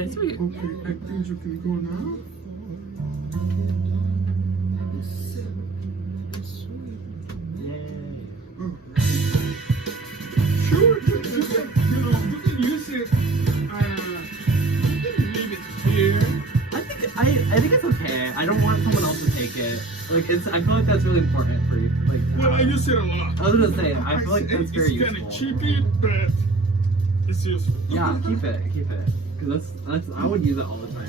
Okay, sweet. Okay, I think you can go now. Sure, you can use it. You can leave it here. I think it's okay. I don't want someone else to take it. Like I feel like that's really important for you. Like Well, I use it a lot. I was gonna say, I feel like that's very It's kind useful. of cheapy, but it's useful. Yeah, keep it. Cause that's I would use it all the time.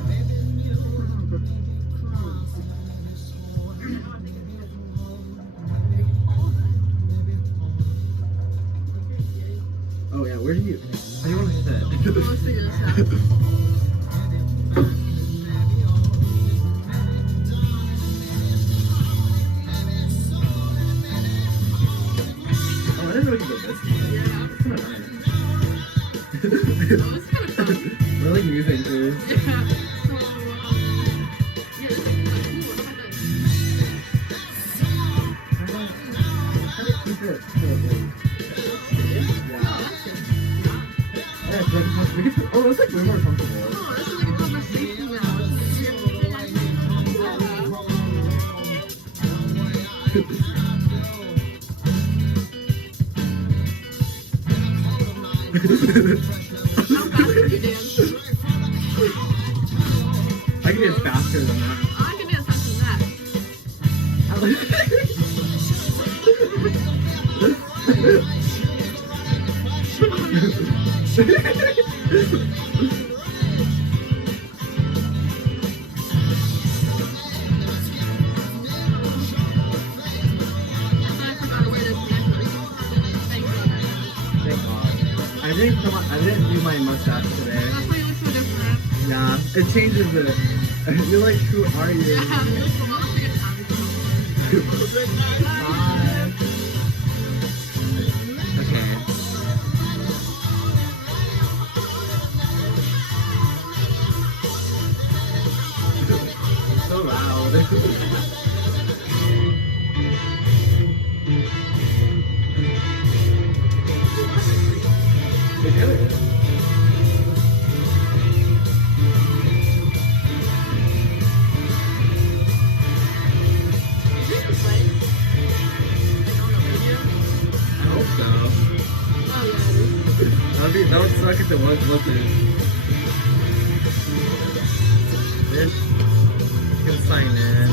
Oh yeah, how do you want to sit? Let's figure this out. Oh, I didn't know you did this. Yeah. It's kind of nice. Oh, it's kind of fun. We're like new thinkers. Yeah. So, yeah, it's like, ooh, what about this? How do you keep it? Yeah. Yeah, oh, it's like way more comfortable. Oh, this is like a conversation now. How fast can you dance? I can dance faster than that. I can dance faster than I forgot to wear this necklace. Thank God. I didn't do my mustache today. That's why you look so different. Yeah, it changes it. You're like, who are you? Yeah, you look a lot like a time. Bye. Okay. So loud. They do it. I hope so. That would suck if it wasn't. This can sign in.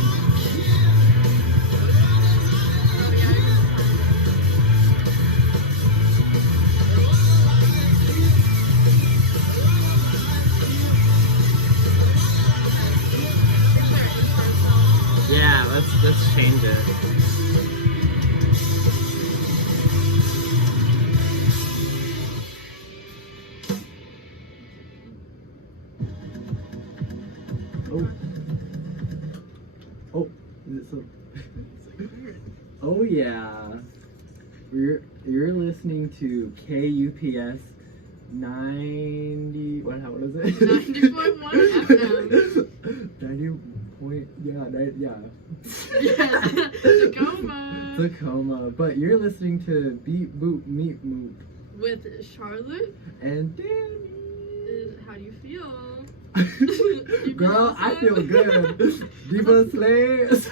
Yeah, let's change it. Oh. Oh, is it so? Oh yeah. You're listening to KUPS 90. What is it? 90.1 FM. 90 point. Yeah. Yes, Tacoma. Tacoma. But you're listening to Beep Boop Meep Moop With Charlotte. and Danny. How do you feel? Girl, I feel good. Diva slays.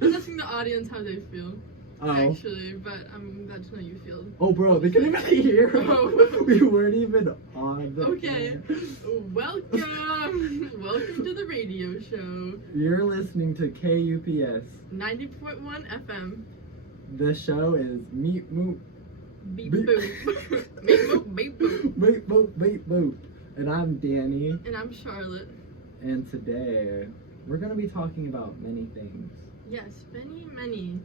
I'm asking the audience how they feel. Oh. Actually, but I'm glad to know you feel. Oh, bro, they couldn't even hear. Oh. We weren't even on the Okay. air. Welcome. Welcome to the radio show. You're listening to KUPS. 90.1 FM. The show is Meep Moop. Beep Beep. boop. Beep boop, beep boop. Beep Boop, Beep Boop. And I'm Danny. And I'm Charlotte. And today, we're going to be talking about many things. Yes, many.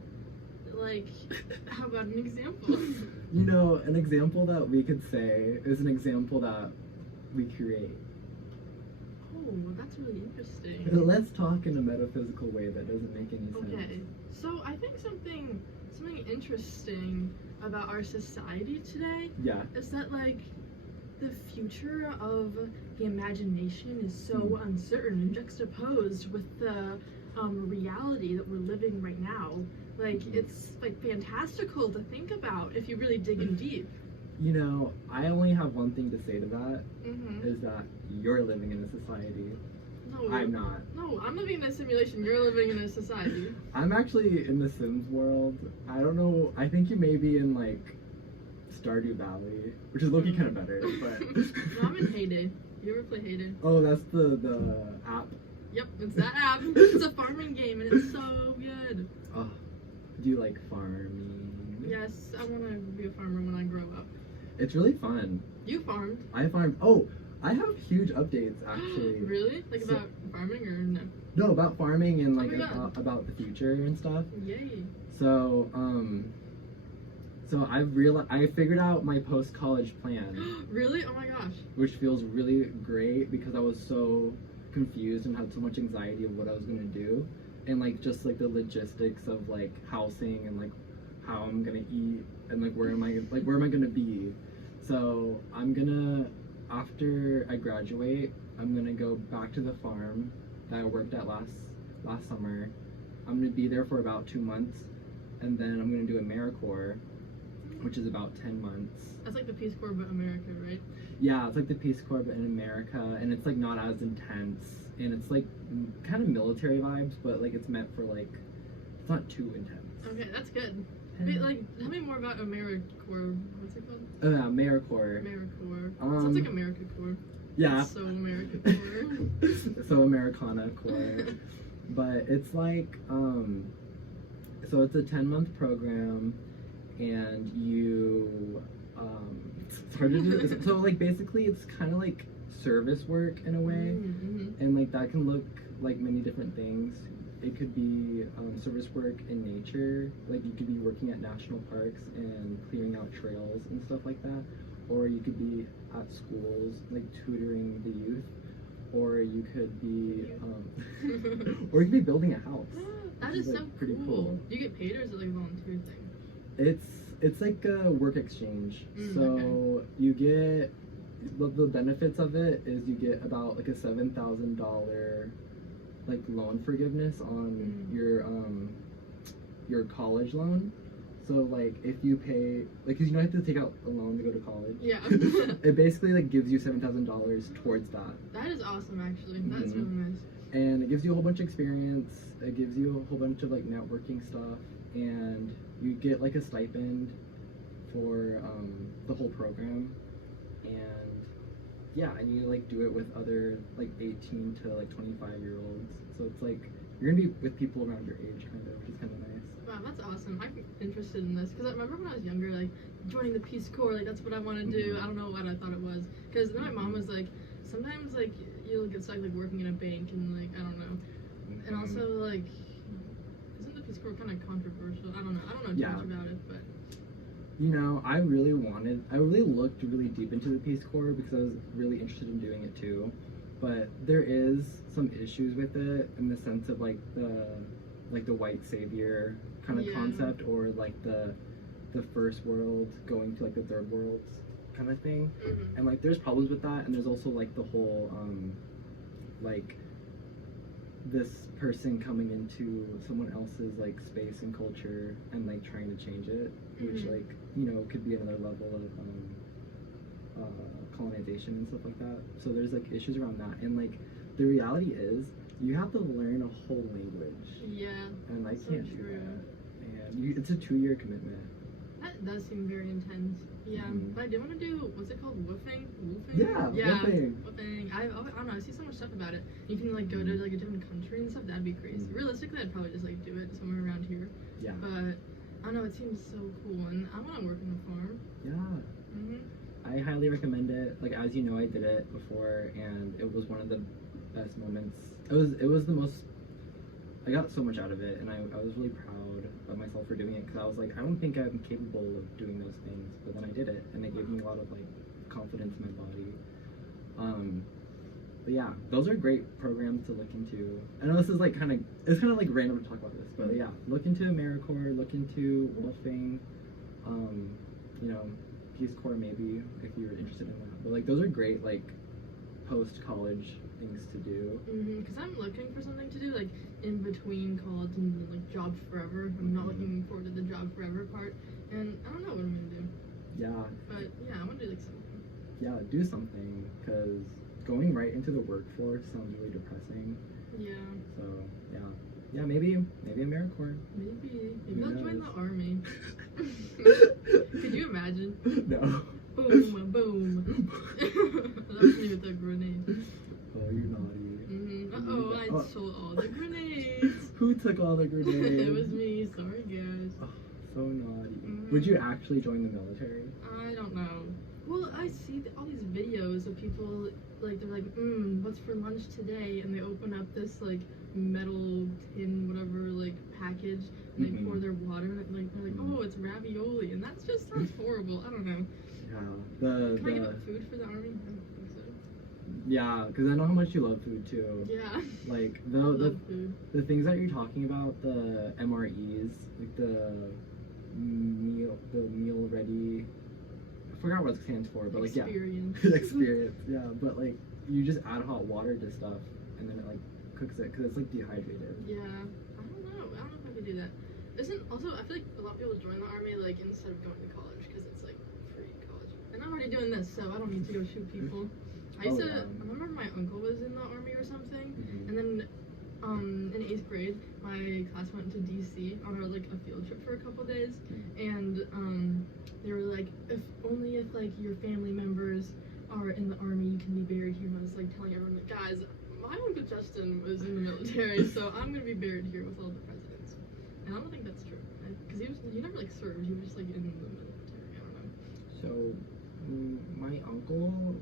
Like, how about an example? You know, an example that we could say is an example that we create. Oh, that's really interesting. Let's talk in a metaphysical way that doesn't make any sense. Okay, so I think something interesting about our society today Yeah. is that, like, the future of the imagination is so uncertain and juxtaposed with the reality that we're living right now. Like, it's like fantastical to think about if you really dig in deep. You know, I only have one thing to say to that, Mm-hmm. is that you're living in a society. No, I'm not. No, I'm living in a simulation. You're living in a society. I'm actually in the Sims world. I don't know. I think you may be in like Stardew Valley, which is looking kind of better. But No, I'm in Heyday. You ever play Heyday? oh, that's the app. Yep, it's that app. It's a farming game and it's so good. Oh, do you like farming? Yes, I want to be a farmer when I grow up. It's really fun. You farmed. I farmed. Oh, I have huge updates actually. Really? Like So- about farming or no? No, about farming and like Oh my God. about the future and stuff. Yay. So so I figured out my post college plan, Really? Oh my gosh. which feels really great because I was so confused and had so much anxiety of what I was gonna do, and like just like the logistics of like housing and like how I'm gonna eat and like where am I gonna be. So I'm gonna, after I graduate, I'm gonna go back to the farm that I worked at last summer. I'm gonna be there for about 2 months, and then I'm gonna do AmeriCorps, which is about 10 months. That's like the Peace Corps but America, right? Yeah, it's like the Peace Corps but in America, and it's like not as intense, and it's like kind of military vibes, but like it's meant for like, it's not too intense. Okay, that's good. Wait, like, tell me more about AmeriCorps. What's it called? Yeah, AmeriCorps. AmeriCorps. Sounds like America Corps. Yeah. It's so America Corps. So Americana Corps. But it's like, so it's a 10-month program, and you, it's hard to do. So like basically it's kind of like service work in a way, Mm-hmm. and like that can look like many different things. It could be service work in nature, like you could be working at national parks and clearing out trails and stuff like that, or you could be at schools like tutoring the youth, or you could be or you could be building a house. That which is so like, pretty cool. cool. Do you get paid or is it like a volunteer thing? It's like a work exchange. Mm, So okay. you get the benefits of it is you get about like a $7,000 like loan forgiveness on your college loan. So like if you pay, like, 'cause you don't have to take out a loan to go to college. Yeah. It basically like gives you $7,000 towards that, That is awesome, actually. That's Mhm. really nice. and it gives you a whole bunch of experience. It gives you a whole bunch of like networking stuff, and you get like a stipend for the whole program, and yeah, and you like do it with other like 18 to like 25-year-olds. So it's like you're gonna be with people around your age, kind of, which is kind of nice. Wow, that's awesome. I'm interested in this because I remember when I was younger, like joining the Peace Corps, like that's what I want to do. Mhm. I don't know what I thought it was because then my mom was like, sometimes like you'll get stuck like working in a bank and like I don't know, and also like isn't the Peace Corps kind of controversial? I don't know too Yeah. much about it, but You know, I really looked really deep into the Peace Corps because I was really interested in doing it too. But there is some issues with it in the sense of like the white savior kind of Yeah. concept, or like the first world going to like the third world kind of thing. And like there's problems with that, and there's also like the whole like this person coming into someone else's like space and culture and like trying to change it, which Mhm. like, you know, could be another level of colonization and stuff like that. So there's like issues around that, and like the reality is you have to learn a whole language, yeah, and I so can't do true. that. And it's a 2-year commitment. That does seem very intense. Yeah, Mhm. but I did want to do what's it called? Woofing? Yeah, woofing. Woofing. I don't know. I see so much stuff about it. You can like go to like a different country and stuff. That'd be crazy. Mhm. Realistically, I'd probably just like do it somewhere around here. Yeah. But I don't know. It seems so cool, and I want to work on a farm. Yeah. Mhm. I highly recommend it. Like, as you know, I did it before, and it was one of the best moments. It was the most. I got so much out of it, and I was really proud of myself for doing it, because I was like, I don't think I'm capable of doing those things, but then I did it, and it gave me a lot of like confidence in my body. But yeah, those are great programs to look into. I know this is like it's kind of like random to talk about this, but yeah, look into AmeriCorps, look into Wolfing, you know, Peace Corps maybe if you're interested in that. But like those are great like post-college things to do. Because I'm looking for something to do like in between college and like job forever. I'm not Mhm. looking forward to the job forever part, and I don't know what I'm gonna do. Yeah. But yeah, I want to do like something. Yeah, do something, because going right into the workforce sounds really depressing. Yeah. So, yeah, maybe AmeriCorps. Maybe Who I'll join the knows? army. Could you imagine? No. Boom, boom. That was me with the grenade. Oh, you're naughty. Uh-oh, I stole all the grenades. Who took all the grenades? It was me. Sorry, guys. Oh, so naughty. Would you actually join the military? I don't know. Well, I see all these videos of people, like, they're like, what's for lunch today? And they open up this, like, metal tin, whatever, like, package, and they pour their water in it, and they're like, oh, it's ravioli. And that just sounds horrible. I don't know. Yeah. Can I give up food for the army? I don't think so. Yeah, because I know how much you love food, too. Yeah. Like, I love food. the things that you're talking about, the MREs, like the meal ready, I forgot what it stands for, but like, Experience. yeah. Experience, yeah. But like, you just add hot water to stuff, and then it like cooks it, because it's like dehydrated. Yeah. I don't know if I could do that. Also, I feel like a lot of people join the army, like, instead of going to college, because it's like free college. And I'm already doing this, so I don't need to go shoot people. I remember my uncle was in the army or something, and then in 8th grade, my class went to DC on a field trip for a couple days, and they were like, if like your family members are in the army, you can be buried here. And I was like telling everyone, like, guys, my uncle Justin was in the military, so I'm gonna be buried here with all the presidents. And I don't think that's true, because he never like served. He was just like in the military. I don't know. So, my uncle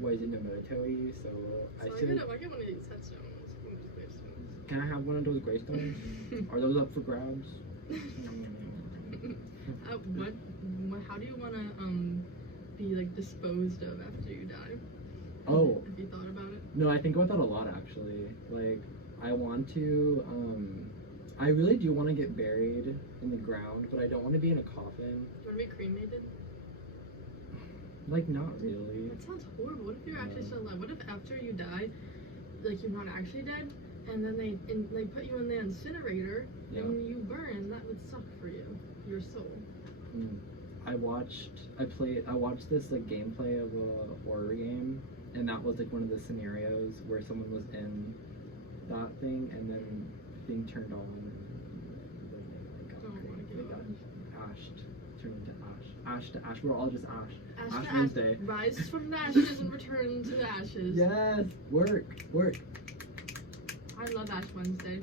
was in the military, so I So should. I get one of these headstones. One of these gravestones. Can I have one of those gravestones? Are those up for grabs? How do you want to be like disposed of after you die? Oh. Have you thought about it? No, I think about that a lot actually. Like, I want to, I really do want to get buried in the ground, but I don't want to be in a coffin. Do you want to be cremated? Like, not really. That sounds horrible. What if you're actually still alive? What if after you die, like you're not actually dead, and then they put you in the incinerator and you burn? That would suck for you, your soul. I watched this like gameplay of a horror game, and that was like one of the scenarios where someone was in that thing and then being turned on, and they got ashed, turned into ash to ash. We're all just ash. Ash Wednesday. Rise from the ashes and return to the ashes. Yes, work. I love Ash Wednesday.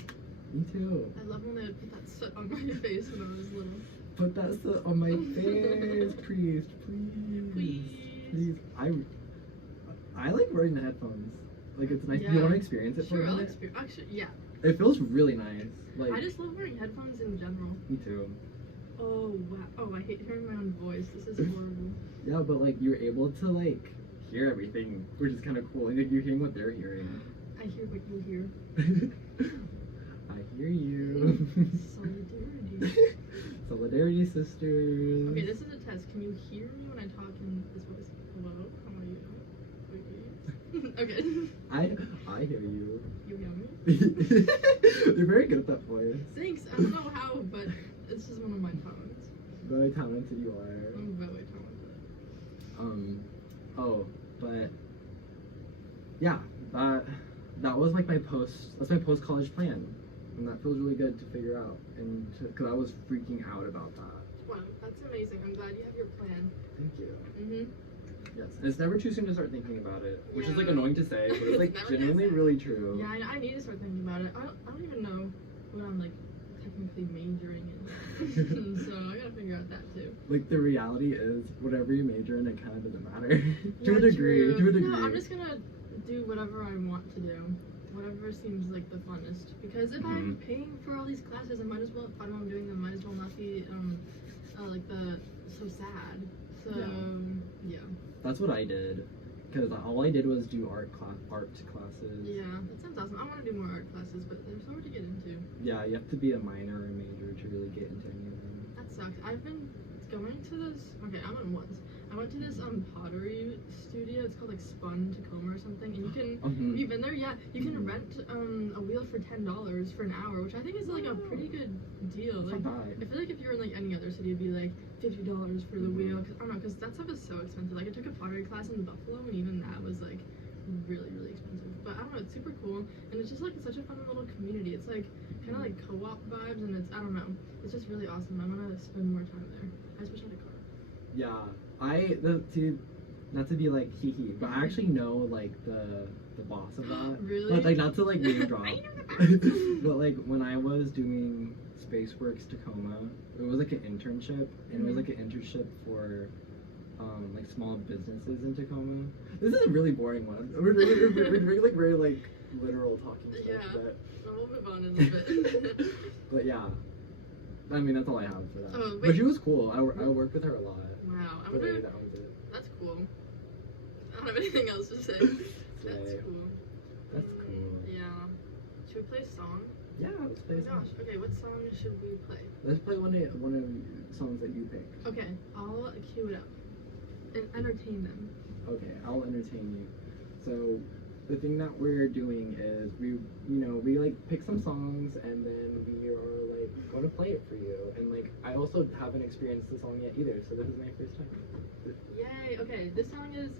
Me too. I love when they would put that soot on my face when I was little. Put that soot on my face, priest, please. I like wearing the headphones. Like, it's nice. Do you want to experience it for a minute? Actually, yeah. It feels really nice. Like, I just love wearing headphones in general. Me too. Oh wow. Oh, I hate hearing my own voice. This is horrible. Yeah, but like you're able to like hear everything, which is kind of cool. Like, you're hearing what they're hearing. I hear what you hear. I hear you. Solidarity. Solidarity, sisters. Okay, this is a test. Can you hear me when I talk in this voice? Hello? How are you? Okay. I hear you. You hear me? You're very good at that voice. Thanks. I don't know how, but it's just one of my talents. Very talented you are. I'm very talented. Oh, but yeah, that was like that's my post college plan, and that feels really good to figure out, and because I was freaking out about that. Wow, that's amazing. I'm glad you have your plan. Thank you. Mhm. Yes, and it's never too soon to start thinking about it, which is like Yeah. annoying to say, but it's like It's never genuinely too soon. really true. Yeah, I need to start thinking about it. I don't even know what I'm like technically majoring in, so I gotta figure out that too. Like, the reality is, whatever you major in, it kind of doesn't matter. to Yeah, a degree. true. To a degree. No, I'm just gonna do whatever I want to do. Whatever seems like the funnest. Because if I'm paying for all these classes, I might as well, if I know I'm doing them, I might as well not be, so sad. So, yeah. That's what I did, because all I did was do art classes. Yeah, that sounds awesome. I want to do more art classes, but they're so hard to get into. Yeah, you have to be a minor or a major to really get into any of them. That sucks. I've been going to this. Okay, I went once. I went to this pottery studio. It's called like Spun Tacoma or something, and you can be been there? Yeah, you can rent a wheel for $10 for an hour, which I think is like a pretty good deal. It's Like, not bad. I feel like if you were in like any other city, it'd be like $50 for the wheel. Cause, I don't know, because that stuff is so expensive. Like, I took a pottery class in Buffalo, and even that was like really, really expensive. But I don't know, it's super cool, and it's just like such a fun little community. It's like kind of like co-op vibes, and it's, I don't know, it's just really awesome. I'm gonna spend more time there. I just wish I had a car. Yeah, not to be like hee hee, but I actually know like the boss of that. Really? But like not to like name drop. I know the boss. But like when I was doing Spaceworks Tacoma, it was like an internship, and it was like an internship for like small businesses in Tacoma. This is a really boring one. We're doing like very like literal talking stuff. Yeah. But We'll move on in a bit. but yeah, I mean that's all I have for that. Oh, but wait. she was cool. I worked with her a lot. Wow, I But wonder. that was it. That's cool. I don't have anything else to say. That's Right. cool. That's cool. Yeah. Should we play a song? Yeah, let's Oh play my a song. gosh. Okay, what song should we play? Let's play one of songs that you picked. Okay, I'll cue it up and entertain them. Okay, I'll entertain you. So the thing that we're doing is we like pick some songs and then we are like going to play it for you. And like I also haven't experienced the song yet either, so this is my first time. Yay! Okay, this song is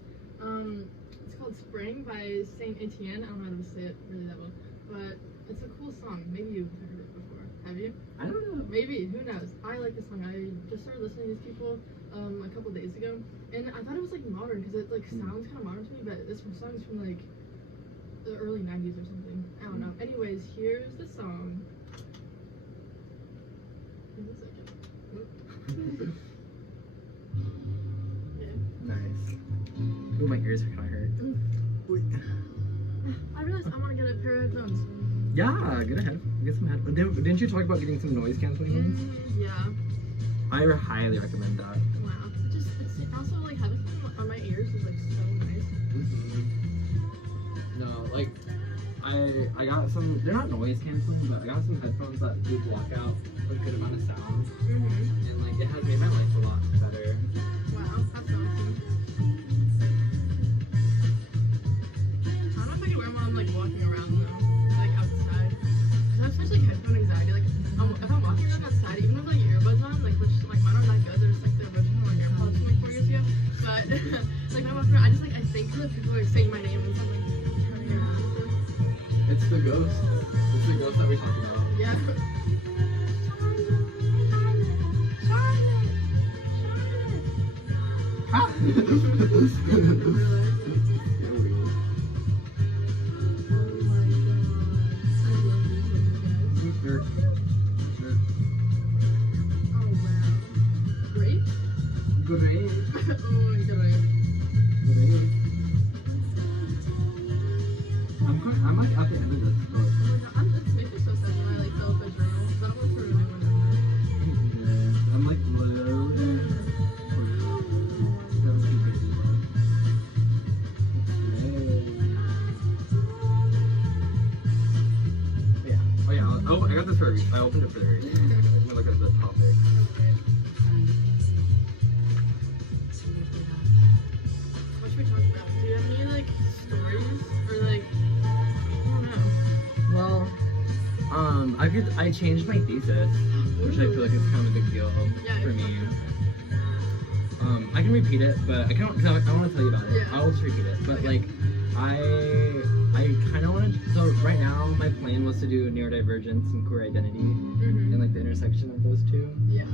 it's called "Spring" by Saint Etienne. I don't know how to say it really that well, but it's a cool song. Maybe you've heard it before. Have you? I don't know. Maybe. Who knows? I like this song. I just started listening to these people a couple days ago, and I thought it was like modern because it like sounds kind of modern to me, but this song is from like the early 90s or something. I don't know. Anyways, here's the song. Give me a second. Okay. Nice. Ooh, my ears are kind of hurt. I realized I want to get a pair of headphones. Yeah, get ahead. Get some headphones. Didn't you talk about getting some noise canceling ones? Yeah. I highly recommend that. Wow. It's also like having them on my ears is like so nice. No, like I got some. They're not noise canceling, but I got some headphones that do block out a good amount of sound, and like it has made my life a lot better. Wow, that's awesome. I don't know if I can wear them while I'm like walking around though, like outside. Cause I have such like headphone anxiety. Like if I'm walking around outside, even with like earbuds on, like which like mine aren't that good. They're just like the original like AirPods from like 4 years ago. But like when I walk around, I think that people are like saying my name and something. Turning around. It's the ghost. It's the ghost that we talked about. Yeah. I'm like at the end of this book. It makes me so sad when I like fill up a journal. I don't look for a new one ever. Yeah, I'm like low and yeah. Oh yeah. Oh, I got this for a reason. I opened it for a reason. I'm gonna look at the topic. What should we talk about? Do you have any like stories or like I don't know? Well, I changed my thesis, which I feel like is kind of a big deal for me. I can repeat it, but I want to tell you about it. Yeah. I'll just repeat it. But like, I kind of wanted. So right now, my plan was to do neurodivergence and queer identity, and like the intersection of those two. Yeah.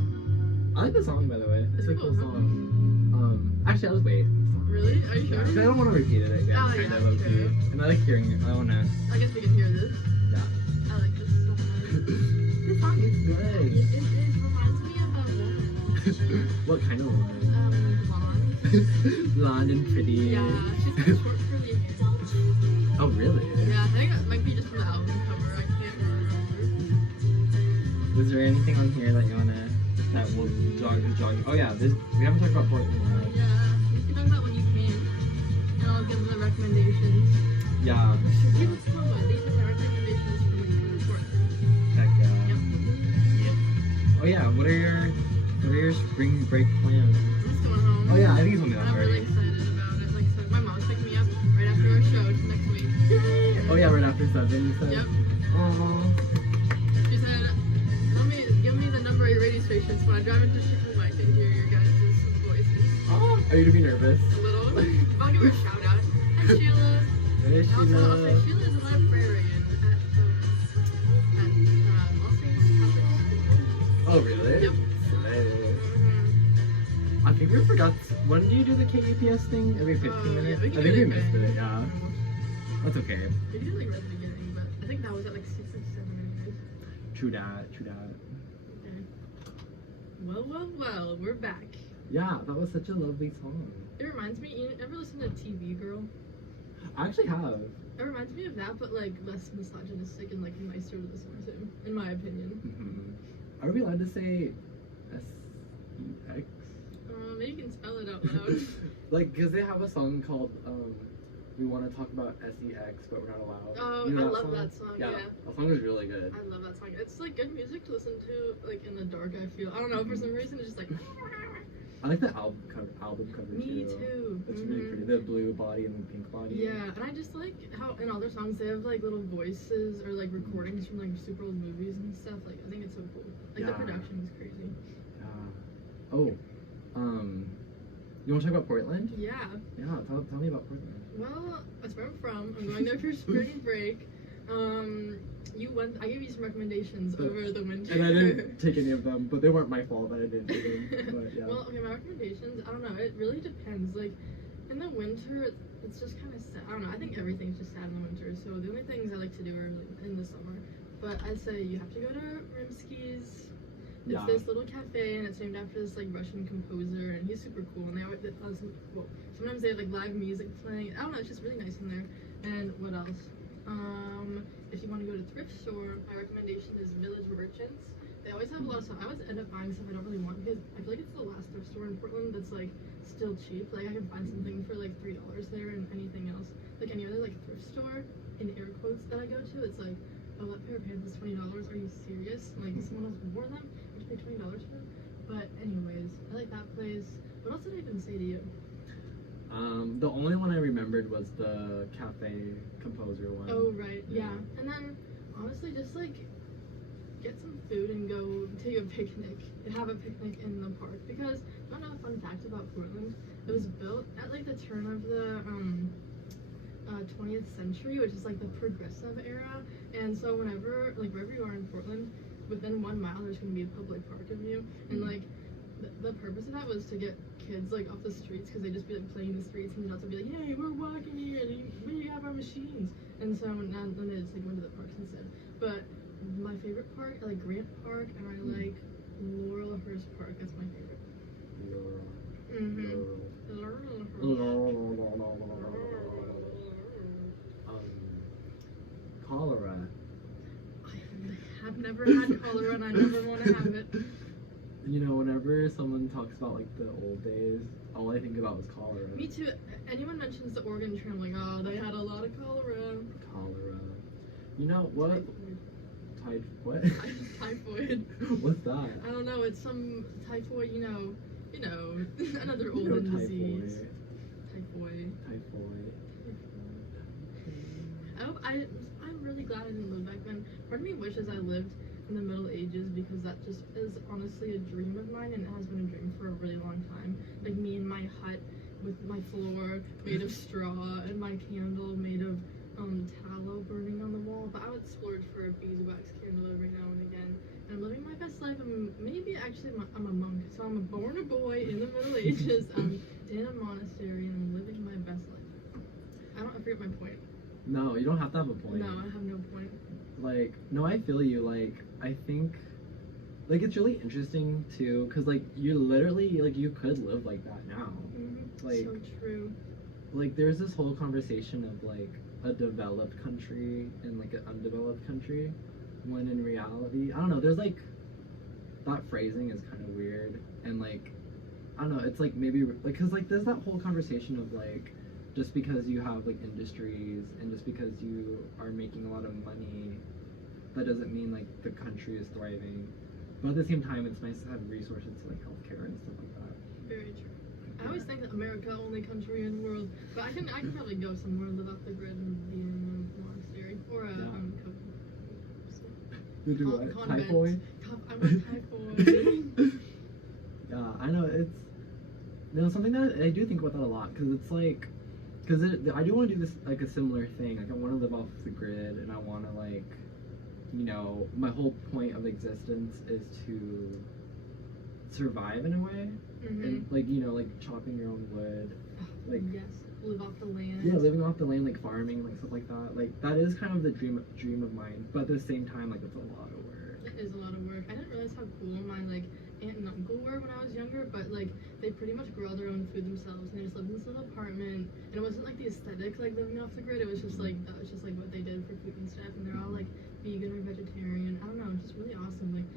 I like the song, by the way. It's a It's cool cool. song. Actually, I'll just wait. Really? Are you sure? I don't want to repeat it again. Oh, kind yeah, of low key. sure. And I like hearing it. I wanna. I guess we can hear this. Yeah. I like this song. This song is good. It reminds me of a woman. What kind of woman? Blonde. Blonde and pretty. Yeah, she's got short curly hair. Oh, really? Yeah, I think that might be just from the album cover. I can't remember. Was there anything on here that you wanna that will jog? Oh yeah, we haven't talked about Portland yet. Yeah, you can talk about when you came, and I'll give them the recommendations. Yeah. Give us Tacoma. These are the recommendations from Portland. Heck yeah. Yep. Oh yeah. What are your spring break plans? I'm just going home. Oh yeah, I think it's only that I'm really already. excited about it. Like, so my mom's picking me up right after our show next week. Oh yeah, right after 7 you said? Yep. Aww. She said, give me the number of your radio stations. When I drive into Chicago, I can hear your guys' voices. Oh, are you to be nervous? A little. I'll give her a shout out. Hi, Sheila. Hey, Also, Sheila. Sheila is a librarian at Los Angeles Catholic School. Oh, really? Yep. Slay. I think we forgot. When do you do the KUPS thing? Every 15 minutes? we I can think do we it missed again. it, yeah. That's okay. We did like right at the beginning, but I think that was at like 6 or 7 anyways. True that, true that. Okay. Well, we're back. Yeah, that was such a lovely song. It reminds me, you ever listen to TV Girl? I actually have. It reminds me of that, but like less misogynistic and like nicer to listen to, in my opinion. Mm-hmm. Are we allowed to say S-E-X? Maybe you can spell it out loud. Like, because they have a song called, We Want to Talk About S-E-X, but we're not allowed. Oh, You know I love that song, yeah. That song is really good. I love that song. It's like good music to listen to, like in the dark, I feel. I don't know, for some reason it's just like... I like the album cover Me too. too. It's really pretty. The blue body and the pink body. Yeah, and I just like how in all their songs they have like little voices or like recordings from like super old movies and stuff. Like I think it's so cool. Like the Yeah. production is crazy. Yeah. Oh, you want to talk about Portland? Yeah. Yeah, tell me about Portland. Well, that's where I'm from. I'm going there for spring break. I gave you some recommendations over the winter. And I didn't take any of them, but they weren't my fault that I didn't take them. But yeah. Well, okay, my recommendations, I don't know, it really depends. Like, in the winter, it's just kind of sad. I don't know, I think everything's just sad in the winter, so the only things I like to do are in the summer. But I'd say you have to go to Rimsky's. It's Yeah. this little cafe, and it's named after this, like, Russian composer, and he's super cool. And they always, sometimes they have, like, live music playing. I don't know, it's just really nice in there. And what else? If you want to go to thrift store, my recommendation is Village Merchants. They always have a lot of stuff. I always end up buying stuff I don't really want because I feel like it's the last thrift store in Portland that's like still cheap. Like I can find something for like $3 there, and anything else, like any other like thrift store in air quotes that I go to, it's like, oh, that pair of pants is $20. Are you serious? Like someone else wore them, I have to pay $20 for them. But anyways, I like that place. What else did I even say to you? The only one I remembered was the cafe composer one. Oh right, yeah. And then honestly, just like get some food and go take a picnic and have a picnic in the park. Because I don't know a fun fact about Portland. It was built at like the turn of the 20th century, which is like the progressive era. And so whenever wherever you are in Portland, within 1 mile there's gonna be a public park of you. And like the purpose of that was to get kids like off the streets because they just be like playing in the streets and adults would be like, hey, we're walking here, we have our machines. And so then they just like went to the parks instead. But my favorite park, I like Grant Park, and I like Laurelhurst Park. That's my favorite. Cholera. I have never had cholera and I never want to have it. You know, whenever someone talks about like the old days, all I think about is cholera. Me too. Anyone mentions the Oregon Trail, I'm like, oh, they had a lot of cholera. Cholera. You know what? What? Typhoid. What's that? I don't know. It's some typhoid. You know, another You know, olden disease. Typhoid. Typhoid. I'm really glad I didn't live back then. Part of me wishes I lived in the Middle Ages because that just is honestly a dream of mine, and it has been a dream for a really long time. Like me in my hut with my floor made of straw and my candle made of tallow burning on the wall. But I would splurge for a beeswax candle every now and again. And I'm living my best life. I'm a monk, so I'm born a boy in the Middle Ages. I'm in a monastery and I'm living my best life. I forget my point. No, you don't have to have a point. No, I have no point. Like, no, I feel you. Like, I think, like, it's really interesting too, cause like you literally, like, you could live like that now. Mm-hmm. Like, so true. Like, there's this whole conversation of like a developed country and like an undeveloped country, when in reality, I don't know. There's like that phrasing is kind of weird, and like, I don't know. It's like maybe like, cause like there's that whole conversation of like, just because you have like industries and just because you are making a lot of money, that doesn't mean like the country is thriving. But at the same time, it's nice to have resources to like healthcare and stuff like that. Very true. I always think that America only country in the world, but I can probably go somewhere and live off the grid and be in a monastery To do what? Convent. Typhoid? I'm a typhoid. Yeah, I know it's something that I do think about that a lot because it's like I do want to do this like a similar thing. Like I want to live off the grid and I want to like my whole point of existence is to survive in a way and like like chopping your own wood, like yes, live off the land. yeah, living off the land, like farming, like stuff like that. Like that is kind of the dream of mine, but at the same time, like it's a lot of work. It is a lot of work. I didn't realize how cool my like aunt and uncle were when I was younger, but like they pretty much grow their own food themselves and they just live in this little apartment and it wasn't like the aesthetic like living off the grid, it was just like that was just like what they did for food and stuff, and they're all like vegan or vegetarian. I don't know, it's just really awesome. Like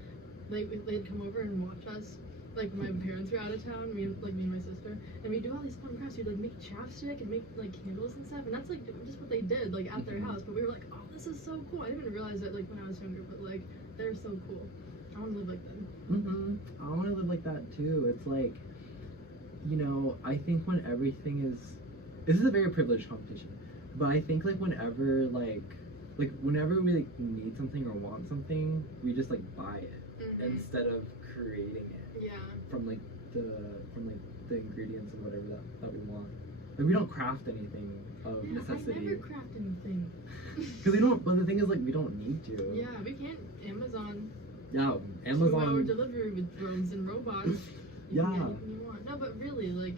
they'd come over and watch us, like my parents were out of town, me and my sister, and we do all these fun crafts. We'd like make chapstick and make like candles and stuff, and that's like just what they did like at their house. But we were like, oh, this is so cool. I didn't even realize it like when I was younger, but like they're so cool. I want to live like them. I want to live like that too. It's like, I think when everything this is a very privileged competition, but I think like whenever whenever we like need something or want something, we just like buy it instead of creating it. Yeah. From like the ingredients and whatever that we want. Like we don't craft anything of necessity. I never craft anything. Because we don't. But the thing is, like, we don't need to. Yeah, we can't. Amazon. Yeah, Amazon. 2-hour delivery with drones and robots. You can get anything you want. No, but really, like,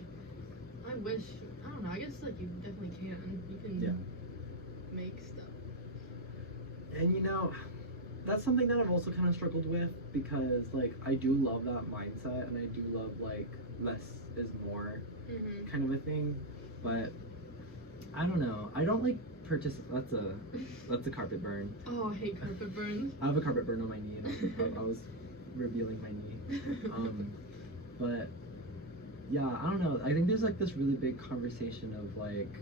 I wish. I don't know. I guess like you definitely can. You can make stuff. And that's something that I've also kind of struggled with because like I do love that mindset and I do love like less is more kind of a thing, but I don't know. I don't like purchase. That's a carpet burn. Oh, I hate carpet burns. I have a carpet burn on my knee, and I was revealing my knee. But yeah, I don't know. I think there's like this really big conversation of like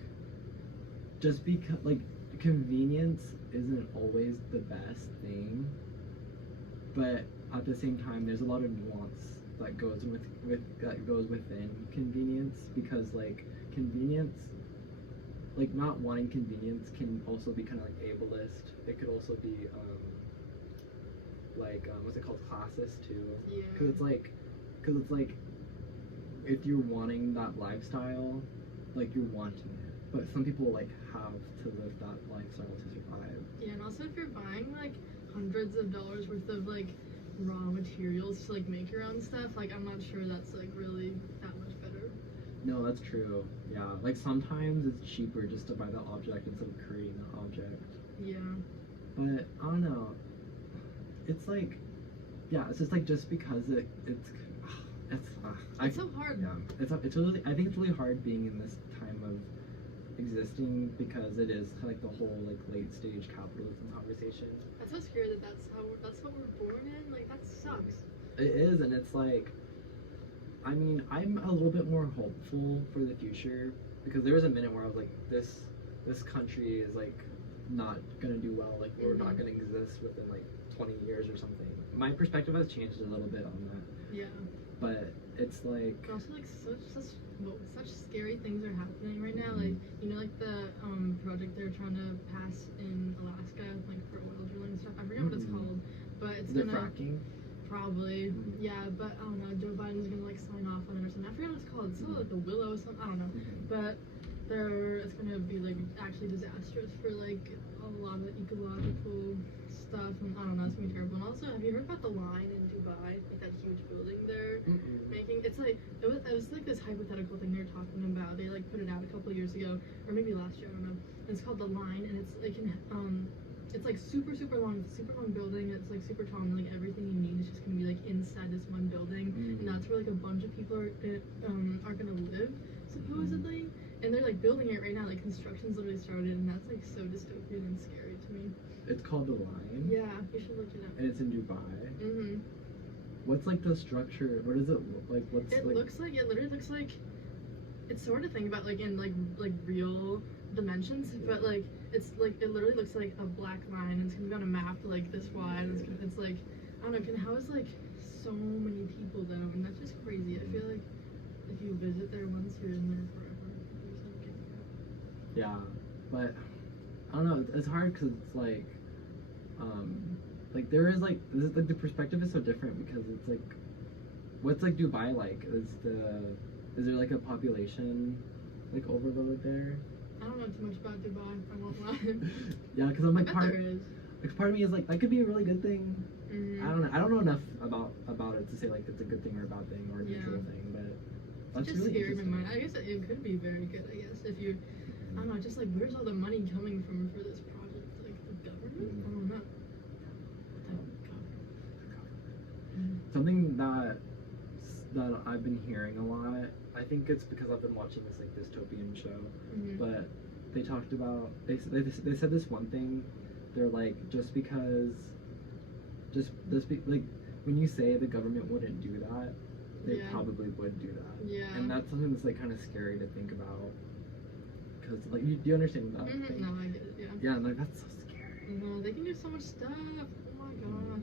just because like convenience isn't always the best thing, but at the same time, there's a lot of nuance that goes within convenience because like convenience. Like not wanting convenience can also be kind of like ableist. It could also be what's it called, classist too. Yeah. Because it's like if you're wanting that lifestyle, like you're wanting it, but some people like have to live that lifestyle to survive. Yeah, and also if you're buying like hundreds of dollars worth of like raw materials to like make your own stuff, like I'm not sure that's like really that much better. No, that's true. Yeah, like sometimes it's cheaper just to buy the object instead of creating the object. Yeah. But I don't know. It's like, yeah, it's just like just because it's so hard. Yeah, it's really. I think it's really hard being in this time of existing because it is kind of like the whole like late stage capitalism conversation. That's so scary that's what we're born in. Like that sucks. It is, and it's like. I mean, I'm a little bit more hopeful for the future because there was a minute where I was like, this country is like not gonna do well. Like we're not gonna exist within like 20 years or something. My perspective has changed a little bit on that. Yeah. But it's like. But also like such scary things are happening right now. Like like the project they're trying to pass in Alaska, like for oil drilling and stuff. I forget what it's called, but it's the gonna. fracking. Probably, yeah, but I don't know. Joe Biden's gonna like sign off on it or something. I forget what it's called. It's like the Willow or something. I don't know. But it's gonna be like actually disastrous for like a lot of ecological stuff, and I don't know. It's gonna be terrible. And also, have you heard about the line in Dubai, like that huge building they're making? It's like it was like this hypothetical thing they're talking about. They like put it out a couple years ago, or maybe last year. I don't know. And it's called the Line, and it's like it's like super long. It's a super long building. It's like super tall, and like everything you need is just gonna be like inside this one building, and that's where like a bunch of people are gonna live supposedly. And they're like building it right now. Like construction's literally started, and that's like so dystopian and scary to me. It's called The Line. Yeah, you should look it up. And it's in Dubai. What's like the structure? What does it look like? What's it literally looks like it's sort of thing about like in like real dimensions, but like it's like it literally looks like a black line and it's gonna be on a map like this wide, and it's like I don't know, can house like so many people though, and that's just crazy. I feel like if you visit there once, you're in there forever. There's no getting out. Yeah, but I don't know, it's hard because it's like like there is like the perspective is so different because it's like, what's like Dubai like? Is there like a population like overload there? I don't know too much about Dubai. I won't lie. Yeah, because I'm I like bet part there is. like part of me is like that could be a really good thing. Mhm. I don't know enough about it to say like it's a good thing or a bad thing or a neutral Yeah. thing, but It's that's just really scary in interesting. my mind. I guess it could be very good. I guess if you, I don't know, just like where's all the money coming from for this project? Like the government? I don't know. The government. Something that I've been hearing a lot. I think it's because I've been watching this like dystopian show, Mhm. but they talked about they said this one thing. They're like like when you say the government wouldn't do that, they Yeah. probably would do that. Yeah. And that's something that's like kind of scary to think about. Because like do you understand that Mhm. thing? No, I get it. Yeah. Yeah, and like that's so scary. No, they can do so much stuff. Oh my gosh.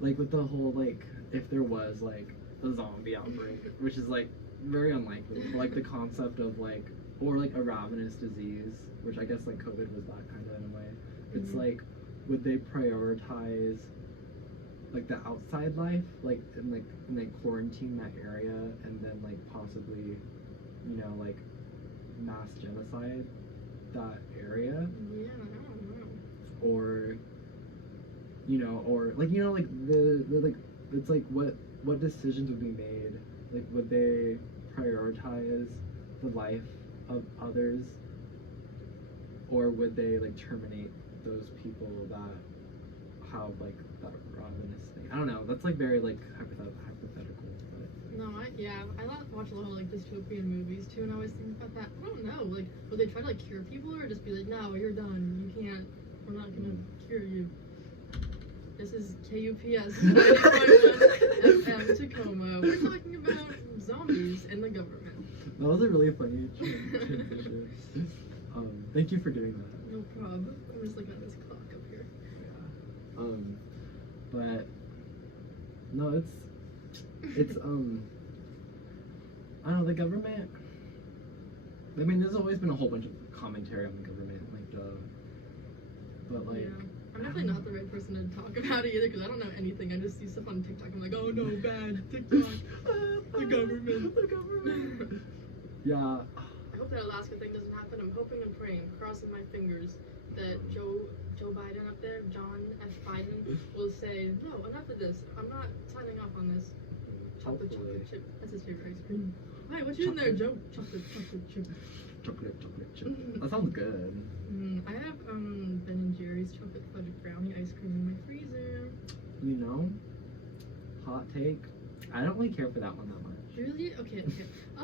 Like with the whole like if there was like a zombie outbreak, which is like very unlikely, but like the concept of like or like a ravenous disease, which I guess like COVID was that kind of in a way. It's Mhm. like would they prioritize like the outside life, like quarantine that area and then like possibly, you know, like mass genocide that area, Yeah, I don't know. or you know, or like you know, like the like it's like what decisions would be made, like would they prioritize the life of others, or would they like terminate those people that have like that ravenous thing? I don't know. That's like very like hypothetical. But No, I watch a lot of like dystopian movies too, and I always think about that. I don't know, like, would they try to like cure people or just be like, no, you're done, you can't, we're not gonna cure you. This is KUPS 90.1 FM Tacoma. We're talking about zombies and the government. that was a really funny transition. Thank you for doing that. No problem. I'm just looking at this clock up here. Yeah. But no, it's I don't know, the government. I mean, there's always been a whole bunch of commentary on the government, like but like. Yeah. I'm definitely not the right person to talk about it either because I don't know anything. I just see stuff on TikTok. I'm like, oh no, bad TikTok. The government. The government. Yeah. I hope that Alaska thing doesn't happen. I'm hoping and praying, crossing my fingers, that Joe Biden up there, John F. Biden, will say, no, enough of this. I'm not signing off on this. Chocolate chip. That's his favorite ice cream. Hey, what you in there, Joe? Chocolate chip. Chocolate chip. That sounds good. I have Ben and Jerry's chocolate fudge brownie ice cream in my freezer. You know, hot take. I don't really care for that one that much. Really? Okay.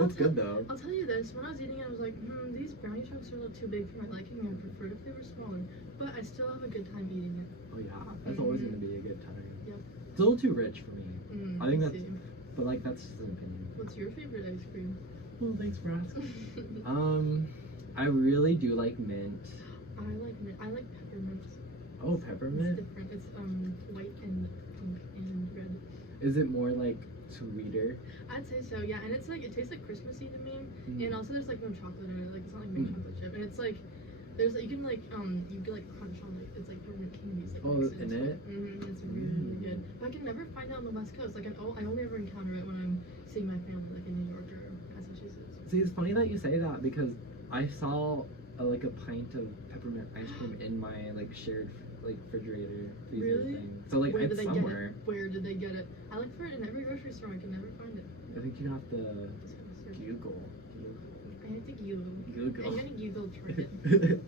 It's good though. I'll tell you this. When I was eating it, I was like, these brownie chunks are a little too big for my liking. I prefer if they were smaller. But I still have a good time eating it. Oh yeah, that's always gonna be a good time. Yep. It's a little too rich for me. I think that's, Same. but like that's just an opinion. What's your favorite ice cream? Well, thanks for asking. I really do like mint. I like peppermint. Oh, It's peppermint. different. It's white and pink and red. Is it more like sweeter? I'd say so, yeah. And it's like it tastes like Christmassy to me. Mm. And also there's like no chocolate in it. Like it's not like mint chocolate chip. And it's like there's you can like you get like crunch on like it's like peppermint candies. Like, Oh, mixed in into it? It's really good. But I can never find it on the West Coast. Like I only ever encounter it when I'm seeing my family like in New York or Massachusetts. See, it's funny that you say that because I saw like a pint of peppermint ice cream in my like shared like refrigerator freezer Really? thing. So like Where it's did they somewhere. get it? Where did they get it? I look for it in every grocery store. I can never find it. I think you have to Just gonna search. Google. I have to Google. Google. I'm gonna Google Target.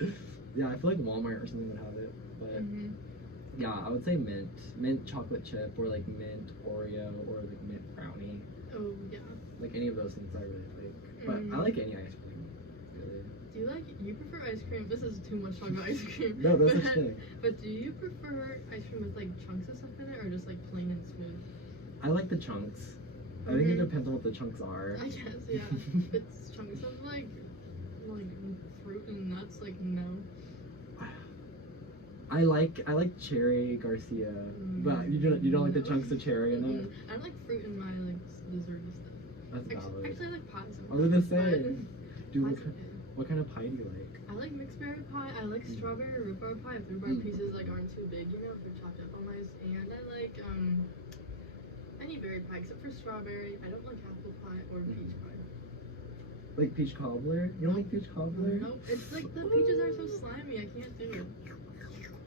Yeah, I feel like Walmart or something would have it. But yeah, I would say mint chocolate chip, or like mint Oreo, or like mint brownie. Oh yeah. Like any of those things I really like. But I like any ice cream. Really. Do you prefer ice cream? This is too much talk about ice cream. No, that's but, such thing. But do you prefer ice cream with like chunks of stuff in it, or just like plain and smooth? I like the chunks. I think it depends on what the chunks are. I guess, yeah. If it's chunks of like fruit and nuts, like no. I like cherry Garcia, but you don't like the chunks of cherry in it. I don't like fruit in my like desserty stuff. That's valid. Actually, I like pie. I was gonna say, But dude, pie's okay. what kind of pie do you like? I like mixed berry pie. I like strawberry rhubarb pie. If the rhubarb pieces like aren't too big, you know, if they're chopped up all nice. And I like any berry pie except for strawberry. I don't like apple pie or peach pie. Like peach cobbler? You don't like peach cobbler? Nope. It's like the peaches are so slimy. I can't do it.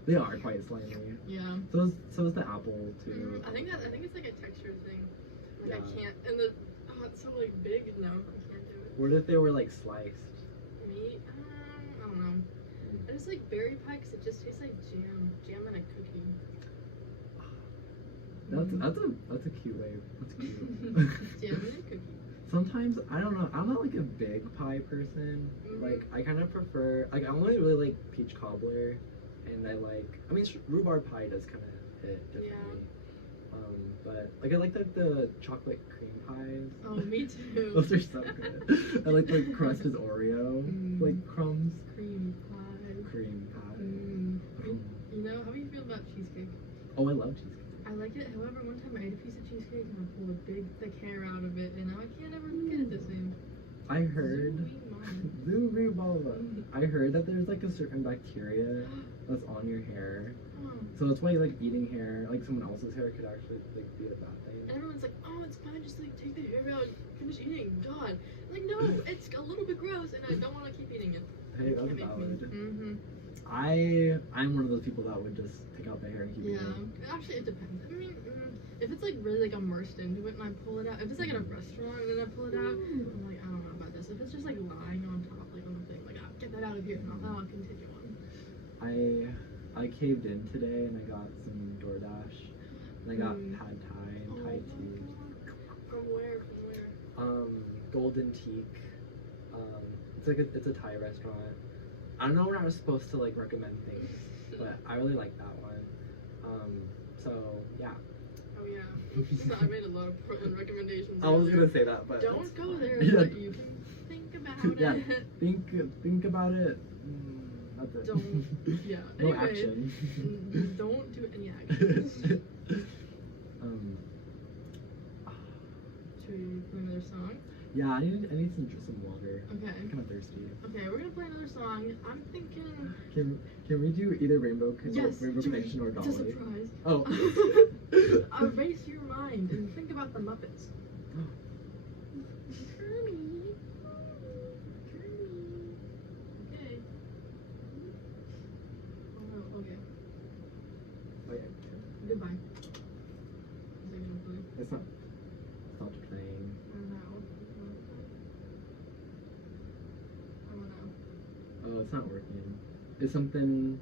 They are quite slimy. Yeah. So is the apple too. I think it's like a texture thing. Like I Yeah. can't. And it's so like big. No, I can't do it. What if they were like sliced? Me? I don't know. I just like berry pie because it just tastes like jam and a cookie. That's a cute way. That's cute. Jam and a cookie. Sometimes I don't know. I'm not like a big pie person. Like I kind of prefer. Like I only really like peach cobbler, and I mean rhubarb pie does kind of hit differently. But like I like the chocolate cream pies. Oh, me too. Those are so good. I like the crust is Oreo, like crumbs. Cream pie. Cream pie. You know, how do you feel about cheesecake? Oh, I love cheesecake. I like it. However, one time I ate a piece of cheesecake and I pulled a big thick hair out of it, and now I can't ever look at it the same. I heard. Zooey mama. I heard that there's like a certain bacteria that's on your hair. Oh. So that's why like eating hair, like someone else's hair, could actually like be a bad thing. And everyone's like, oh, it's fine, just like take the hair out, finish eating, God. I'm like, no, it's a little bit gross, and I don't want to keep eating it. Hey, that's Can't make me. valid. I'm one of those people that would just take out the hair and keep Yeah, eating. actually, it depends. I mean, if it's like really like immersed into it and I pull it out, if it's like at a restaurant and then I pull it out, I'm like, I don't know about this. If it's just like lying on top, like on the thing, like, I'll get that out of here and I'll continue on. I caved in today and I got some DoorDash and I got pad thai and Thai tea. From where? Golden Teak. It's a Thai restaurant. I don't know when I was supposed to like recommend things, but I really like that one. So yeah. Oh yeah. So I made a lot of Portland recommendations. I was earlier. gonna say that, but don't go there. Yeah. But you can think about Yeah. it. Think about it. That's it. Don't. Yeah. No Anyway, action. Don't do any actions. Should we play another song? Yeah, I need some water. Okay. I'm kind of thirsty. Okay, we're gonna play another song. I'm thinking. Can we do either Rainbow Connection or It's a Dolly? surprise. Oh. Erase your mind and think about the Muppets. Kermit. Okay. Oh no. Okay. Oh, yeah. Goodbye. Is it gonna play? It's not playing. I don't know. I don't know. Oh, it's not working. It's something.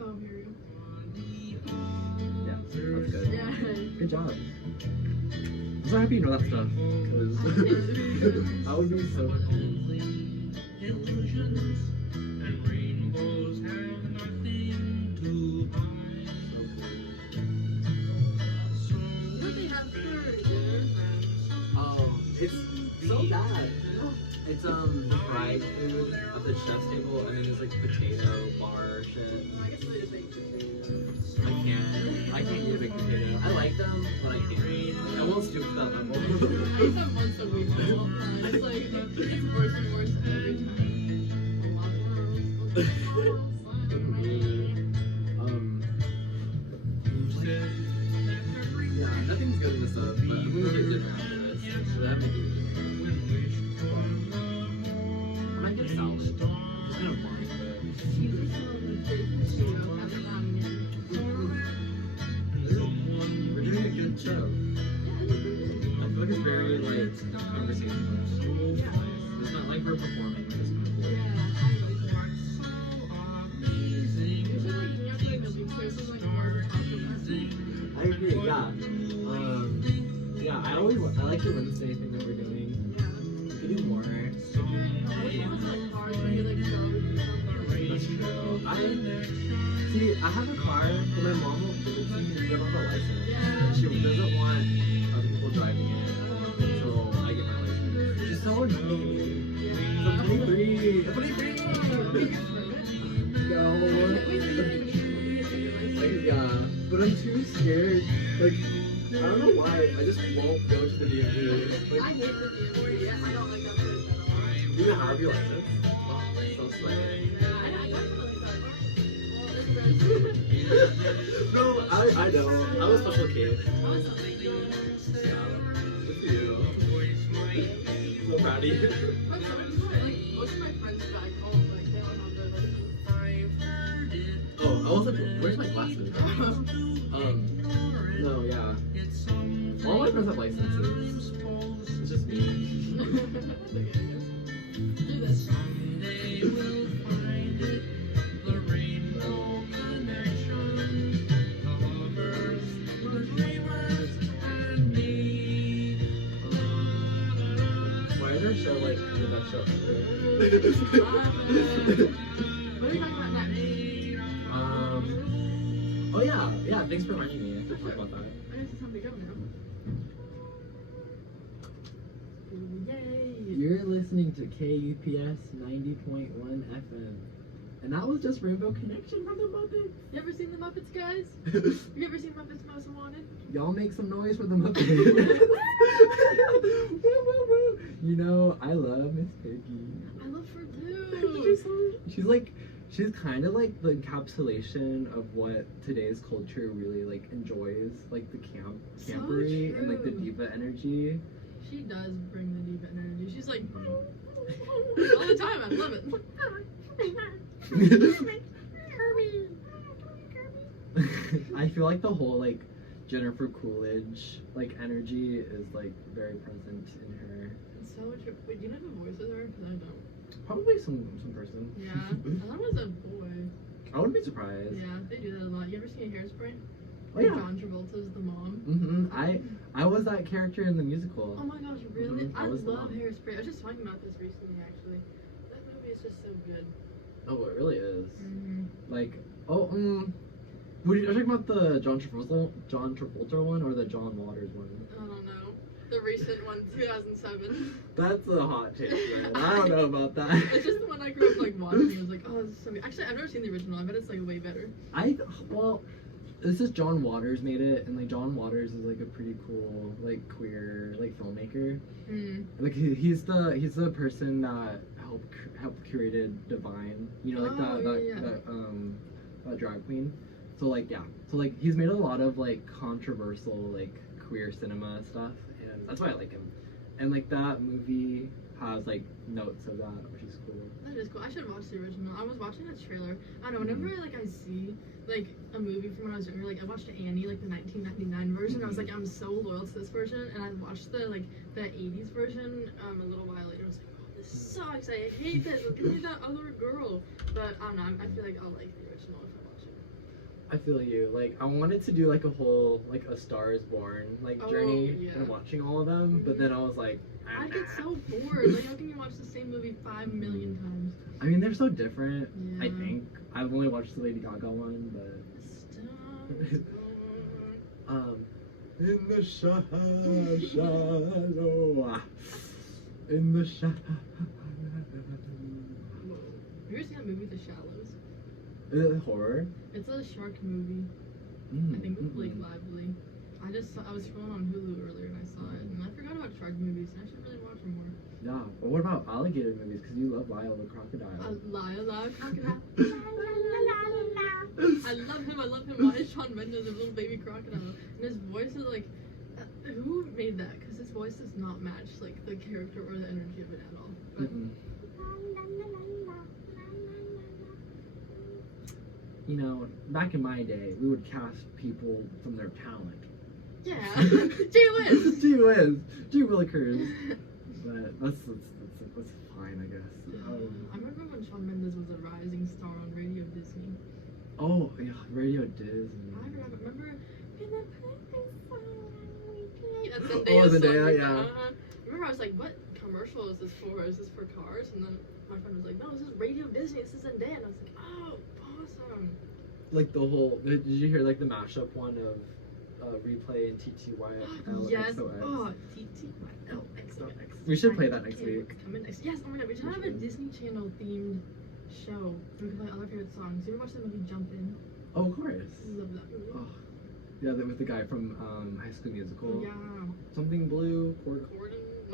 Oh, here we go. Yeah, that's good. Yeah. Good job. I'm so happy you know that stuff, because I would be so Illusions and rainbows have nothing to hide. So What they have for dinner? Oh, it's so bad. It's fried food at the chef's table, and then there's like potato bar shit. I guess they just make potatoes. I can't eat a big potato. I like them, but I can't. I won't stoop to that level. I eat them once a week now. It's like, it's worse and worse every Yeah, nothing's good in this stuff, but I'm gonna get dinner after this. So that may be I might get a salad. It's kind of boring, but we're doing a good show. I feel like it's very like conversational. It's not like we're performing. We're just kind of I agree. Yeah. I like the Wednesday thing that we're doing. We could do more. That's true. I have a car, but my mom won't give it to me because I don't have a license. And she doesn't want other people driving it until I get my license. She's so annoying. So 23. 23. No. Like, yeah, but I'm too scared. Like, I don't know why. I just won't go to the DMV. Like, I hate the DMV. I don't like that place at all. even How have you liked it? Oh, so sweet. Yeah, I got to like that. Well, it's No, I know. I'm a special kid. I was something. Yeah. Good for you. So proud of you. But some people, like, most of my friends back home, like, they don't have their, like, Oh, I was like, where's my glasses? No, yeah. All my friends have licenses. It's just me. That's okay, I guess. Do this. Why is our show like the best show ever? What are you talking about next? Oh yeah, thanks for reminding me. I should talk about that. I guess it's time to go now. Yay! You're listening to KUPS 90.1 FM. And that was just Rainbow Connection from the Muppets. You ever seen the Muppets, guys? You ever seen Muppets Most Wanted? Y'all make some noise for the Muppets. Woo, woo, woo. You know, I love Miss Piggy. I love her too. She's kind of like the encapsulation of what today's culture really like enjoys, like the So campery and like the true. diva energy. She does bring the diva energy. She's like all the time. I love it. I feel like the whole like Jennifer Coolidge like energy is like very present in her. It's so true. Wait, do you know who voices her? Because I don't. Probably some person. Yeah, I thought it was a boy. I wouldn't be surprised. Yeah, they do that a lot. You ever seen Hairspray? Oh yeah. John Travolta's the mom. I was that character in the musical. Oh my gosh, really? Mhm, I I was the love mom. Hairspray. I was just talking about this recently, actually. That movie is just so good. Oh, it really is. Mm-hmm. Like, are you talking about the John Travolta one or the John Waters one? I don't know. The recent one, 2007. That's a hot take, man. I don't know about that. It's just the one I grew up like watching. I was like, oh, this is so good. Actually, I've never seen the original. I bet it's like way better. This is John Waters made it, and like John Waters is like a pretty cool like queer like filmmaker. Mm. Like he's the person that helped curated Divine. You know, like that drag queen. So like he's made a lot of like controversial like queer cinema stuff, and that's why I like him. And like that movie has like notes of that, which is cool. That is cool. I should watch the original. I was watching the trailer. I don't know. Whenever I see like a movie from when I was younger, like I watched Annie, like the 1999 version. I was like, I'm so loyal to this version, and I watched the 80s version a little while later. I was like, oh, this sucks. I hate this. Give me that other girl. But I don't know. I feel like I'll like the original if I watch it. I feel you. Like I wanted to do like a whole like A Star Is Born like journey yeah. and watching all of them, but then I was like, I get so bored. Like, how can you watch the same movie 5 million times? I mean, they're so different. Yeah. I think I've only watched the Lady Gaga one, but in the shadow, in the shadow. Have you ever seen that movie, The Shallows? Is it horror? It's a shark movie. I think with Blake Lively. I was scrolling on Hulu earlier and I saw it, and I forgot about shark movies. And I should really watch them more. Yeah. But what about alligator movies? Because you love Lyle the crocodile. Lyle crocodile. I love him. Why is Shawn Mendes a little baby crocodile? And his voice is like, who made that? Because his voice does not match like the character or the energy of it at all. But you know, back in my day, we would cast people from their talent. yeah, Gee whiz. Gee whiz. Gee willikers. But that's fine, I guess. I remember when Shawn Mendes was a rising star on Radio Disney. Oh, yeah, Radio Disney. I remember. That's Oh, Zendaya's Zendaya, song. yeah. Remember, I was like, what commercial is this for? Is this for cars? And then my friend was like, no, this is Radio Disney. This is Zendaya. And I was like, oh, awesome. Like the whole, did you hear like the mashup one of Replay and TTYL? Yes. Oh, TTYL. We should play that next week. Yes, oh my god, we should have a Disney Channel themed show. We can play all our favorite songs. You ever watch the movie Jump In? Oh, of course. Love that movie. Oh, yeah, that with the guy from High School Musical. Yeah. Something Blue. Gordon?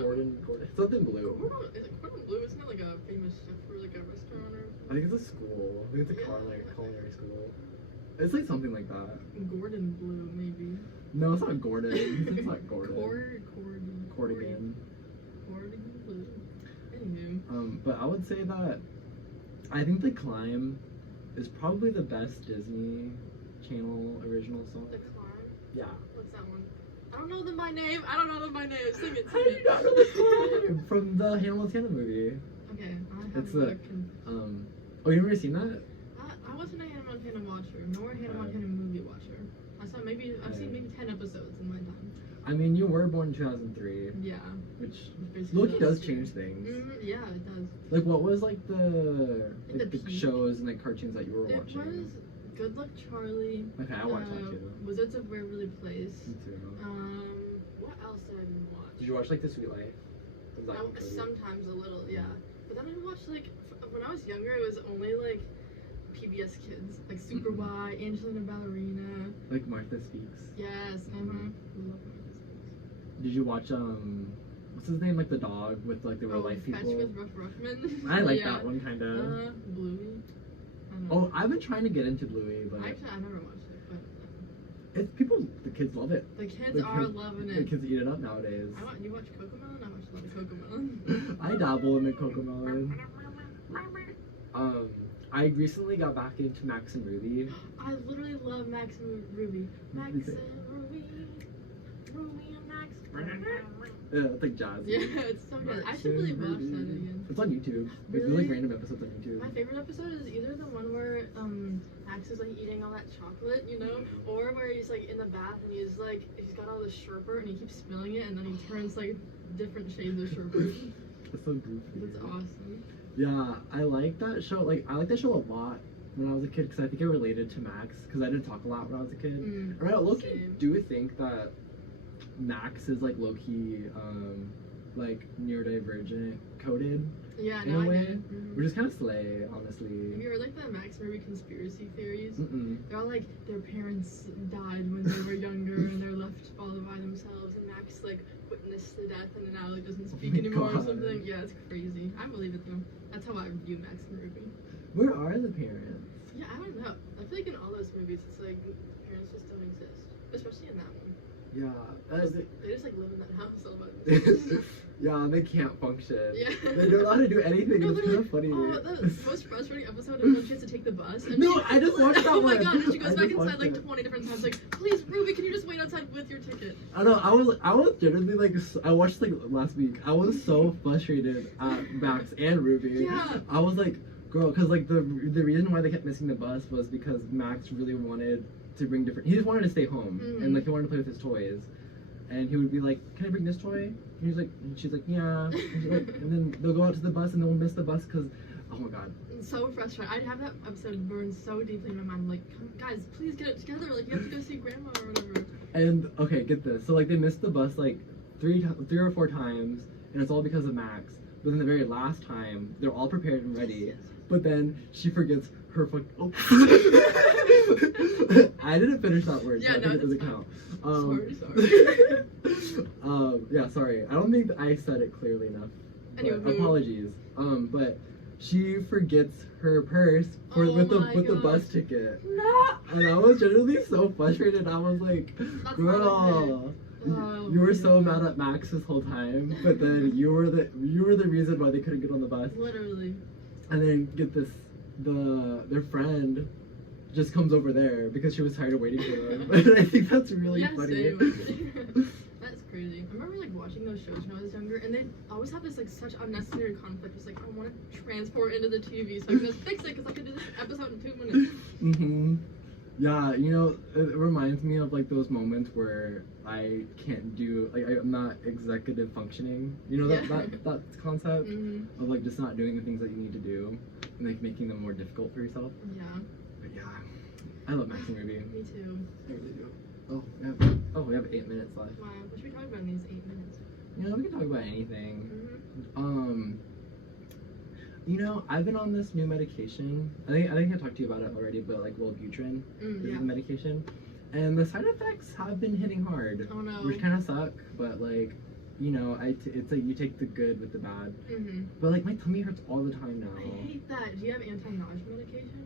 Gordon, something blue. Is it Cordon Bleu? Isn't it like a famous chef for like a restaurant or? I think it's a school. I think it's a culinary school. It's like something like that. Gordon Bleu, maybe. No, it's not Gordon. It's not Gordon. Cordigan Bleu. Anywho. But I would say that I think The Climb is probably the best Disney Channel original song. The Climb? Yeah. What's that one? I don't know them by name. Sing it. How do you not know The Climb? From the Hannah Montana movie. Okay, I have It's a the oh, you've never seen that? I wasn't a Hannah Montana watcher, nor a Hannah Montana movie watcher. I've seen maybe 10 episodes in my time. I mean, you were born in 2003. Yeah. Which Basically Loki does change things. Yeah, it does. Like, what was like the peak. shows and like cartoons that you were It watching? was Good Luck Charlie. Okay, I watched that too. Wizards of Waverly Place. Me too. What else did I even watch? Did you watch like The Sweet Life? Of Zack and Cody? Sometimes a little, yeah. But then I watched like when I was younger, it was only like PBS Kids, like Super Y, Angelina Ballerina. Like Martha Speaks. Yes. Love Martha Speaks. Did you watch what's his name? Like the dog with like the real life Fetch people. with Ruff Ruffman. I like Yeah. that one kind of. Bluey. Oh, I've been trying to get into Bluey, but Actually, I never watched it, but the kids love it. the kids are loving The it. kids eat it up nowadays. You watch Cocomelon? I watch a lot of Cocomelon. I dabble in the Cocomelon. I recently got back into Max and Ruby. I literally love Max and Ruby. Max and Ruby. Ruby and Max. Yeah, it's like jazzy. Yeah, it's so good. I should really watch that again. It's on YouTube. Like, Really? there's like random episodes on YouTube. My favorite episode is either the one where Max is like eating all that chocolate, you know, or where he's like in the bath and he's got all the sherbet and he keeps spilling it and then he turns like different shades of sherbet. It's so goofy. It's awesome. Yeah, I like that show. Like, I like that show a lot when I was a kid because I think it related to Max because I didn't talk a lot when I was a kid. And I low-key do think that Max is like low-key like neurodivergent coded Yeah, in no, a I way, get it. which is kind of slay, honestly. Have you heard like the Max and Ruby conspiracy theories? Mm-mm. They're all like their parents died when they were younger and they're left all by themselves and Max like witnessed the death and now like doesn't speak my anymore or God. something. Yeah, it's crazy. I believe it though. That's how I view Max and Ruby. Where are the parents? Yeah, I don't know. I feel like in all those movies it's like the parents just don't exist. Especially in that one. Yeah, They just like live in that house all by themselves. yeah, they can't function. Yeah. They don't know how to do anything. No, It's kind literally. of funny. Oh, the most frustrating episode is when she has to take the bus. And No, she, I just watched that Oh my one. god, and she I goes just back inside watched like it. 20 different times, like, please, Ruby, can you just wait outside with your ticket? I know. I was genuinely like. I watched like last week. I was so frustrated at Max and Ruby. Yeah. I was like, girl, because like the reason why they kept missing the bus was because Max really wanted to bring different. He just wanted to stay home and like he wanted to play with his toys, and he would be like, "Can I bring this toy?" And he's like, and she's like, "Yeah." And, she's like, and then they'll go out to the bus and they'll miss the bus because, oh my god. So frustrating. I'd have that episode burned so deeply in my mind. I'm like, guys, please get it together. Like, you have to go see grandma or whatever. And okay, get this. So like they missed the bus like three or four times, and it's all because of Max. But then the very last time, they're all prepared and ready. Yes. But then she forgets her fuck. Oh. I didn't finish that word. Yeah, so I no, think it doesn't that's count. Sorry. Yeah, sorry. I don't think I said it clearly enough. But Anyway. apologies. But she forgets her purse with the bus ticket. No. And I was genuinely so frustrated. I was like, That's girl, Oh, you were so God. mad at Max this whole time, but then you were the reason why they couldn't get on the bus. Literally. And then get this, their friend just comes over there because she was tired of waiting for them. And I think that's really Yeah, funny. same. That's crazy. I remember like watching those shows when I was younger, and they always have this like such unnecessary conflict. It's like I want to transport into the TV so I can just fix it because I can do this episode in 2 minutes. Mm-hmm. Yeah, you know, it reminds me of like those moments where I can't do, like I'm not executive functioning. You know that concept of like just not doing the things that you need to do and like making them more difficult for yourself. Yeah. But yeah, I love Max and Ruby. Me too. I really do. We have 8 minutes left. Wow. What should we talk about in these 8 minutes? You know, we can talk about anything. Mm-hmm. You know, I've been on this new medication. I think I talked to you about it already, but like Wellbutrin is Yeah. the medication, and the side effects have been hitting hard, Oh no. which kind of suck. But like, you know, it's like you take the good with the bad. Mhm. But like my tummy hurts all the time now. I hate that. Do you have anti-nausea medication?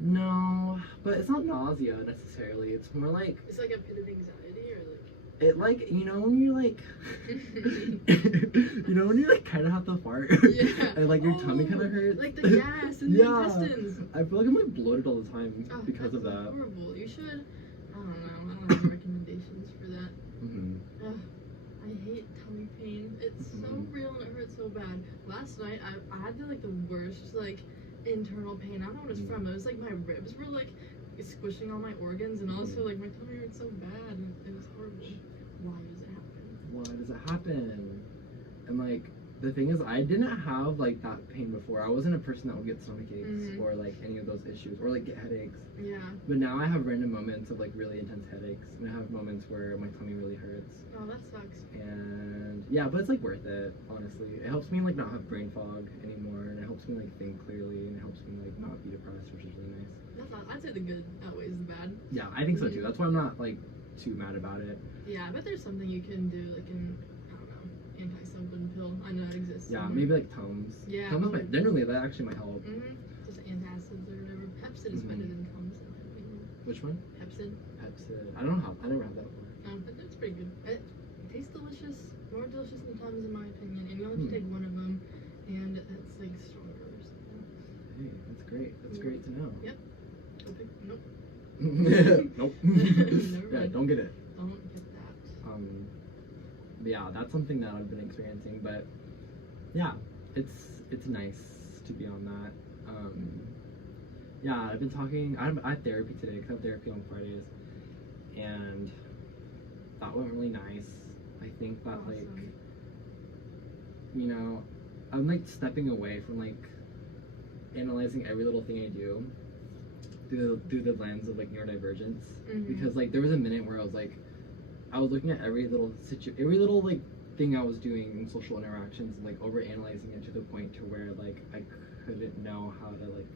No, but it's not nausea necessarily. It's more like It's like a bit of anxiety or like. it, like, you know when you like you know when you like kind of have to fart Yeah. and like your tummy kind of hurts. Like the gas in the intestines. I feel like I'm like bloated all the time Oh, because of that's that. horrible. You should. I don't know. I don't have any recommendations for that. Hmm. Ugh, I hate tummy pain. It's so Mhm. real and it hurts so bad. Last night I had like the worst like internal pain. I don't know what it's from. It was like my ribs were like squishing all my organs and also like my tummy hurt so bad and it was horrible. Why does it happen? Why does it happen? And like the thing is, I didn't have like that pain before. I wasn't a person that would get stomach aches Mhm. or like any of those issues or like get headaches. Yeah. But now I have random moments of like really intense headaches, and I have moments where my tummy really hurts. Oh, that sucks. And yeah, but it's like worth it, honestly. It helps me like not have brain fog anymore, and it helps me like think clearly, and it helps me like not be depressed, which is really nice. That's not, I'd say the good outweighs the bad. Yeah, I think so too. That's why I'm not like too mad about it. Yeah, I bet there's something you can do like in I don't know anti-something pill. I know that exists. Yeah, somewhere. maybe like Tums. Yeah, Tums or- might, generally that actually might help. Just antacids or whatever. Pepsid is better Mhm. than Tums in my opinion. Which one? Pepsid. Pepsid. I don't know how. I never had that before. But it's pretty good. It tastes delicious, more delicious than Tums in my opinion. And you only have to Hmm. take one of them, and it's like stronger or something. Hey, that's great. That's great to know. Yep. Go pick. Nope. Nope. Never Yeah, mind. don't get it. Don't get that. But yeah, that's something that I've been experiencing. But yeah, it's nice to be on that. Yeah, I've been talking. I had therapy today because I have therapy on Fridays, and that went really nice. I think that like, Awesome. you know, I'm like stepping away from like analyzing every little thing I do through the lens of like neurodivergence. Mhm. Because like there was a minute where I was looking at every little like thing I was doing in social interactions and like over analyzing it to the point to where like I couldn't know how to like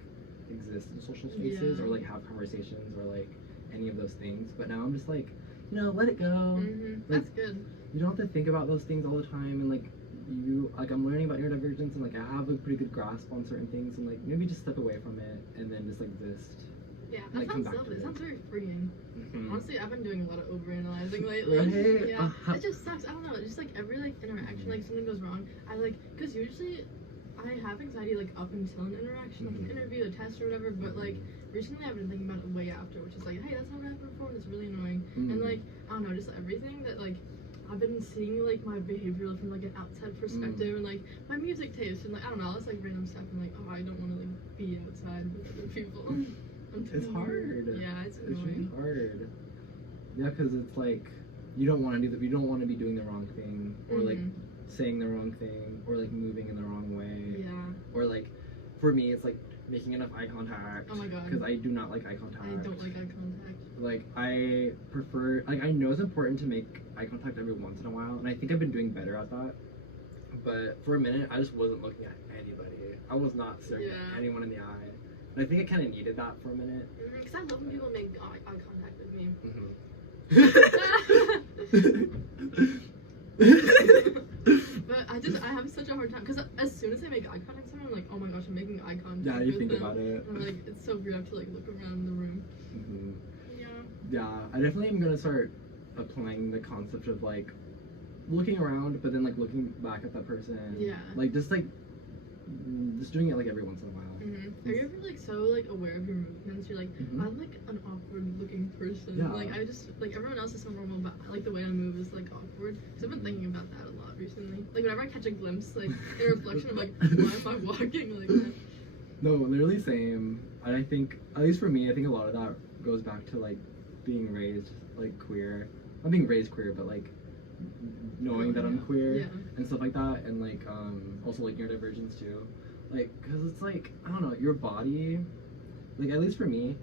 exist in social spaces Yeah. or like have conversations or like any of those things. But now I'm just like, you know, let it go. That's good. You don't have to think about those things all the time, and like I'm learning about neurodivergence and like I have a pretty good grasp on certain things, and like maybe just step away from it and then just like exist. Yeah, Like, that come sounds back to lovely. it. It sounds very freeing. Mhm. Honestly, I've been doing a lot of overanalyzing lately. Right? Yeah, Uh-huh. it just sucks. I don't know. Just like every like interaction, like something goes wrong. Because usually I have anxiety like up until an interaction, like an Mhm. interview, a test, or whatever. But like recently, I've been thinking about it way after, which is like, hey, that's never happened before, and it's really annoying. And Mhm. like I don't know, just everything that like I've been seeing like my behavior from like an outside perspective, and like my music taste, and like I don't know, it's like random stuff. And like, oh, I don't want to like be outside with other people. I'm too It's weird. hard. Yeah, it's It's really annoying. hard. Yeah, because it's like you don't want to do that. You don't want to be doing the wrong thing, or like Mhm. saying the wrong thing, or like moving in the wrong way, Yeah. or like for me, it's like making enough eye contact. Oh my God. Because I do not like eye contact. I don't like eye contact. Like I prefer. Like I know it's important to make eye contact every once in a while, and I think I've been doing better at that. But for a minute, I just wasn't looking at anybody. I was not staring Yeah. at anyone in the eye. And I think I kind of needed that for a minute. Because I love when people make eye contact with me. But I have such a hard time because as soon as I make eye contact with someone, I'm like, oh my gosh, I'm making eye contact. Yeah, you with think them. about it. And I'm like, it's so weird. I have to like look around the room. Mhm. Yeah. Yeah, I definitely am gonna start applying the concept of like looking around, but then like looking back at that person. Yeah. Like just just doing it like every once in a while. Are you ever like so like aware of your movements? You're like, Mhm. I'm like an awkward looking person. Yeah. Like I just like everyone else is so normal, but like the way I move is like awkward. Because I've been thinking about that a lot recently. Like whenever I catch a glimpse, like in a reflection, I'm like, why am I walking like that? No, literally same. And I think, at least for me, I think a lot of that goes back to like being raised like queer. Not being raised queer, but like knowing that I'm queer Yeah. and stuff like that, and like also like neurodivergence too. Like, cause it's like I don't know, your body. Like at least for me,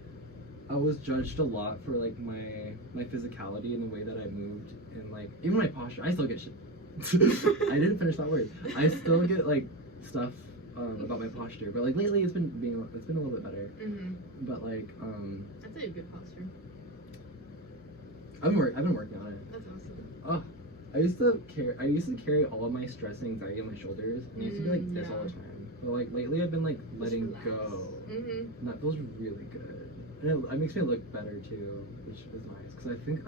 I was judged a lot for like my physicality and the way that I moved, and like even my posture. I still get shit. I didn't finish that word. I still get like stuff about my posture, but like lately it's been a little bit better. But like I'd say a good posture. I've been working on it. That's awesome. Oh, I used to carry all of my stress and anxiety on my shoulders, and I used to be like this all the time. But like lately, I've been like letting go, and that feels really good. And it makes me look better too, which is nice. Cause I think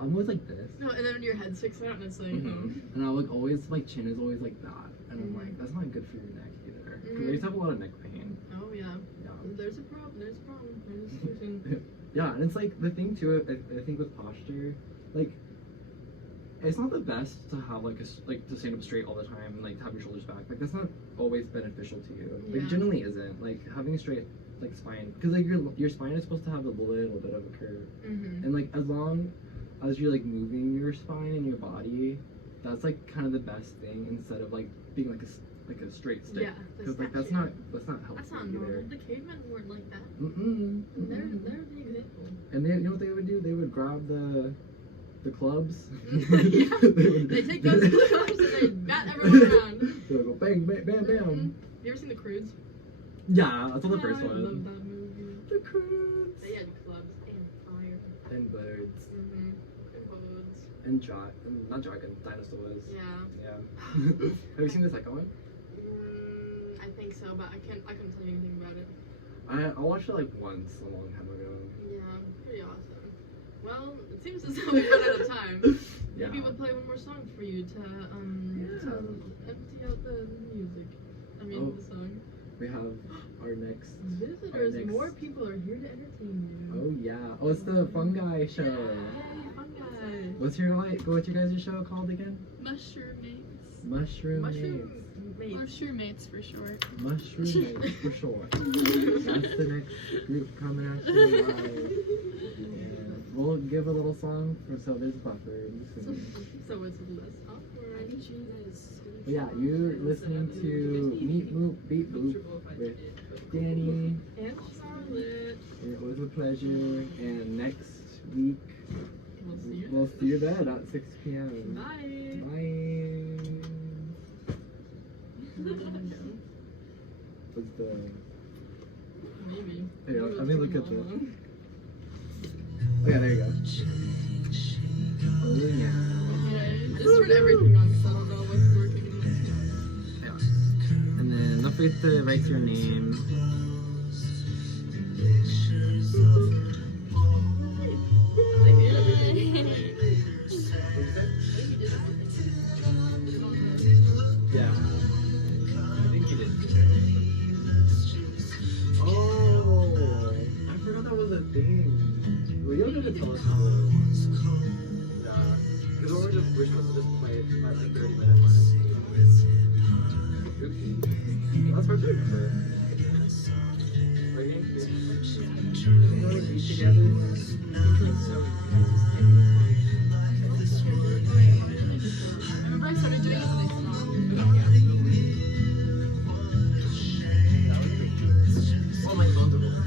I'm always like this. No, and then when your head sticks out and it's like, And I like always my chin is always like that, and I'm like that's not good for your neck either. Cause I used to have a lot of neck pain. Oh yeah. Yeah. There's a problem. There's a problem. There's a solution. Yeah, and it's like the thing too. I think with posture, like it's not the best to have like to stand up straight all the time and like have your shoulders back. Like that's not always beneficial to you. Like Yeah. it generally isn't. Like having a straight like spine, because like your spine is supposed to have a little bit of a curve, and like as long as you're like moving your spine and your body, that's like kind of the best thing instead of like being like a straight stick. Yeah, Because like that's not helpful That's not either. normal. The cavemen weren't like that. Mm-mm. They're the example. And they, you know what they would do? They would grab the clubs. Yeah. They take those clubs and they bat everyone around. They would go bang, bang, bam, bam. You ever seen The Croods? Yeah, that's all the first I love one. that movie. The Croods. They had clubs and fire. And birds. And boats. And not dragons, dinosaurs. Yeah. Yeah. Have you seen the second one? I think so, but I couldn't tell you anything about it. I watched it like once a long time ago. Yeah, pretty awesome. Well, it seems as though we've run out of time. Yeah. Maybe we'll play one more song for you to empty out the music. I mean, the song. We have our next Visitors. More people are here to entertain you. Oh yeah. Oh, it's the Fungi show. Yay, fungi. What's your guys' show called again? Mushroom mates. Mushroom Mushroom Mates. mates. Mushroom mates for short. Mushroom Mates for sure. That's the next group coming at you live. And we'll give a little song so there's buffers. So it's less awkward. But yeah, you're listening to Meep, Moop, Beep, Boop with Danny. And Charlotte. It was a pleasure. And next week, We'll see you. then at 6 p.m. Bye. Bye. What's the... Maybe. Here, Maybe let me it's look at taking the... long. Oh yeah, there you go. Oh yeah. Okay, just turn everything on because I don't know what's working. Yeah. And then don't forget to write your name. I hate everything. Yeah. I think you did. Oh, I forgot that was a thing. Well, you don't have to tell us how it was. Yeah. Because we're supposed to just play it by like 30 minutes. Oops. That's hard to infer. Are you going to eat together? Remember I started doing it and I stopped. That was pretty. Oh, my phone's a little.